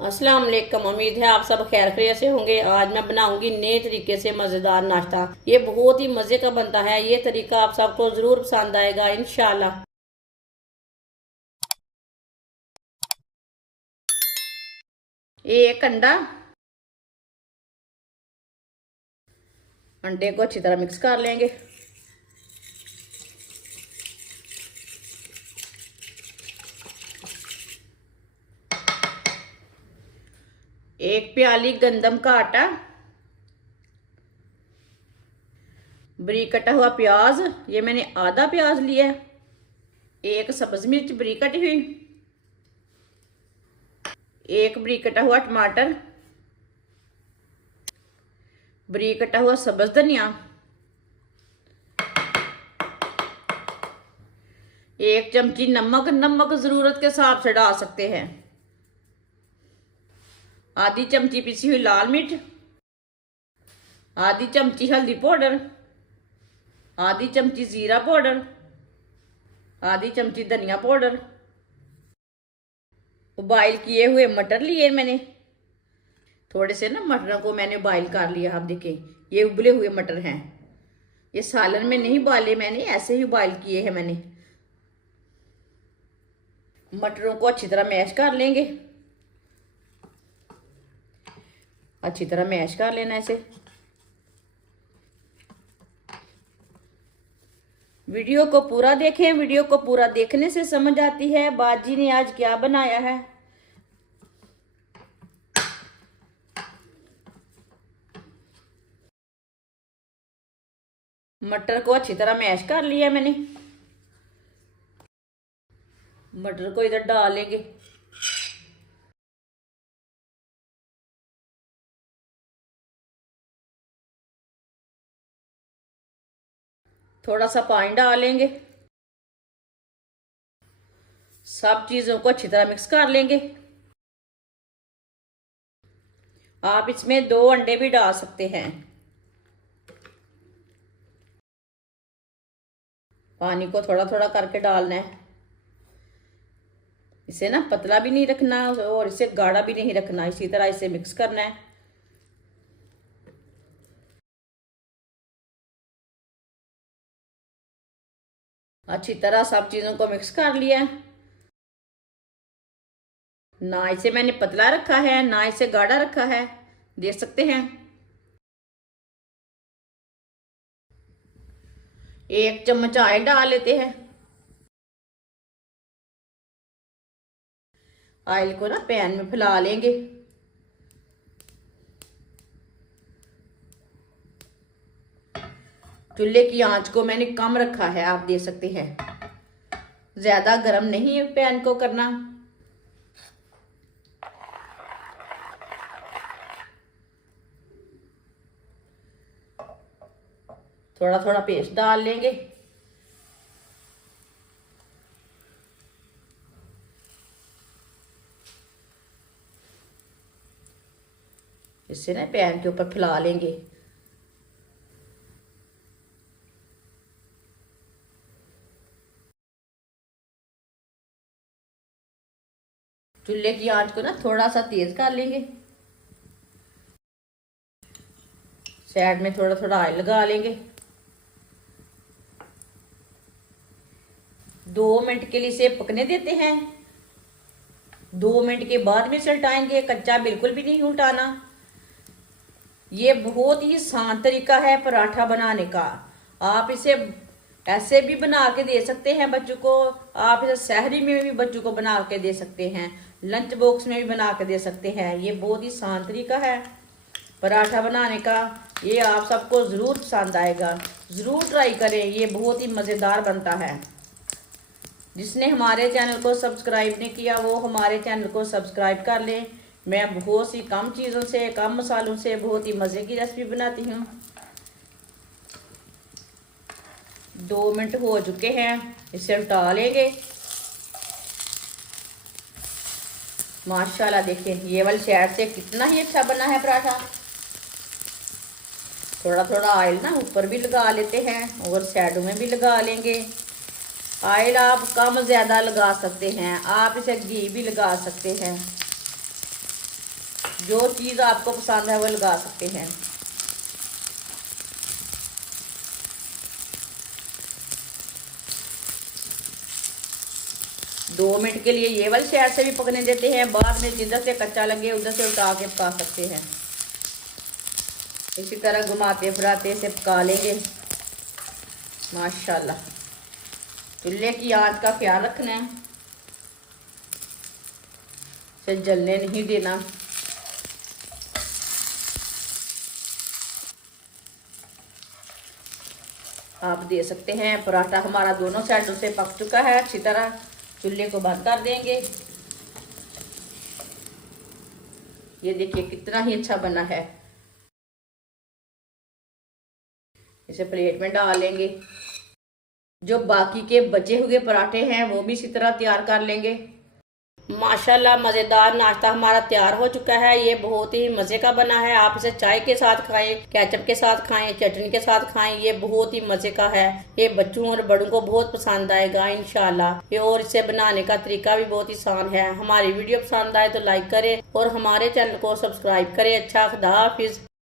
अस्सलाम वालेकुम। उम्मीद है आप सब खैर खैरियत से होंगे। आज मैं बनाऊंगी नए तरीके से मज़ेदार नाश्ता। ये बहुत ही मज़े का बनता है। ये तरीका आप सबको ज़रूर पसंद आएगा इंशाल्लाह। एक अंडा, अंडे को अच्छी तरह मिक्स कर लेंगे। एक प्याली गंदम का आटा, बरीक कटा हुआ प्याज, ये मैंने आधा प्याज लिया है। एक सब्ज मिर्च बरीक कटी हुई, एक बरीक कटा हुआ टमाटर, बरीक कटा हुआ सब्ज धनिया, एक चमची नमक, नमक जरूरत के हिसाब से डाल सकते हैं। आधी चमची पिसी हुई लाल मिर्च, आधी चमची हल्दी पाउडर, आधी चमची जीरा पाउडर, आधी चमची धनिया पाउडर। बॉईल किए हुए मटर लिए मैंने। थोड़े से ना मटरों को मैंने बॉईल कर लिया। आप देखें ये उबले हुए मटर हैं। ये सालन में नहीं बाले मैंने, ऐसे ही बॉईल किए हैं मैंने। मटरों को अच्छी तरह मैश कर लेंगे। अच्छी तरह मैश कर लेना इसे। वीडियो को पूरा देखें। वीडियो को पूरा देखने से समझ आती है बाजी ने आज क्या बनाया है। मटर को अच्छी तरह मैश कर लिया मैंने। मटर को इधर डालेंगे। थोड़ा सा पानी डालेंगे। सब चीजों को अच्छी तरह मिक्स कर लेंगे। आप इसमें 2 अंडे भी डाल सकते हैं। पानी को थोड़ा थोड़ा करके डालना है। इसे ना पतला भी नहीं रखना और इसे गाढ़ा भी नहीं रखना। इसी तरह इसे मिक्स करना है। अच्छी तरह सब चीजों को मिक्स कर लिया। ना इसे मैंने पतला रखा है ना इसे गाढ़ा रखा है, देख सकते हैं। एक चम्मच ऑयल डाल लेते हैं। ऑयल को ना पैन में फैला लेंगे। चूल्हे की आंच को मैंने कम रखा है, आप देख सकते हैं। ज्यादा गर्म नहीं है पैन को करना। थोड़ा थोड़ा पेस्ट डाल लेंगे। इससे ना पैन के ऊपर फैला लेंगे। चूल्हे की आंच को ना थोड़ा सा तेज कर लेंगे। साइड में थोड़ा थोड़ा ऑयल लगा लेंगे। 2 मिनट के लिए इसे पकने देते हैं। 2 मिनट के बाद में इसे उल्टाएंगे। कच्चा बिल्कुल भी नहीं उल्टाना। ये बहुत ही आसान तरीका है पराठा बनाने का। आप इसे ऐसे भी बना के दे सकते हैं बच्चों को। आप इसे सहरी में भी बच्चों को बना के दे सकते हैं। लंच बॉक्स में भी बना के दे सकते हैं। ये बहुत ही आसान तरीका है पराठा बनाने का। ये आप सबको ज़रूर पसंद आएगा। ज़रूर ट्राई करें। ये बहुत ही मज़ेदार बनता है। जिसने हमारे चैनल को सब्सक्राइब नहीं किया वो हमारे चैनल को सब्सक्राइब कर लें। मैं बहुत सी कम चीज़ों से, कम मसालों से बहुत ही मज़े की रेसिपी बनाती हूँ। 2 मिनट हो चुके हैं। इसे उल्टा लेंगे। माशाल्लाह देखें ये वाली साइड से कितना ही अच्छा बना है पराठा। थोड़ा थोड़ा ऑयल ना ऊपर भी लगा लेते हैं और साइडों में भी लगा लेंगे। ऑयल आप कम ज़्यादा लगा सकते हैं। आप इसे घी भी लगा सकते हैं। जो चीज़ आपको पसंद है वो लगा सकते हैं। दो मिनट के लिए ये वाली साइड से भी पकने देते हैं। बाद में जिधर से कच्चा लगे उधर से उठा के पका सकते हैं। इसी तरह घुमाते फिराते इसे पका लेंगे माशाल्लाह। चूल्हे की आंच का ख्याल रखना है, इसे जलने नहीं देना। आप दे सकते हैं पराठा हमारा दोनों साइडों से पक चुका है अच्छी तरह। चूल्हे को बंद कर देंगे। ये देखिए कितना ही अच्छा बना है। इसे प्लेट में डाल लेंगे। जो बाकी के बचे हुए पराठे हैं वो भी इसी तरह तैयार कर लेंगे। माशाल्लाह मज़ेदार नाश्ता हमारा तैयार हो चुका है। ये बहुत ही मज़े का बना है। आप इसे चाय के साथ खाएं, केचप के साथ खाएं, चटनी के साथ खाएं। ये बहुत ही मज़े का है। ये बच्चों और बड़ों को बहुत पसंद आएगा इंशाल्लाह। ये और इसे बनाने का तरीका भी बहुत ही आसान है। हमारी वीडियो पसंद आए तो लाइक करें और हमारे चैनल को सब्सक्राइब करें। अच्छा, खुदा हाफिज।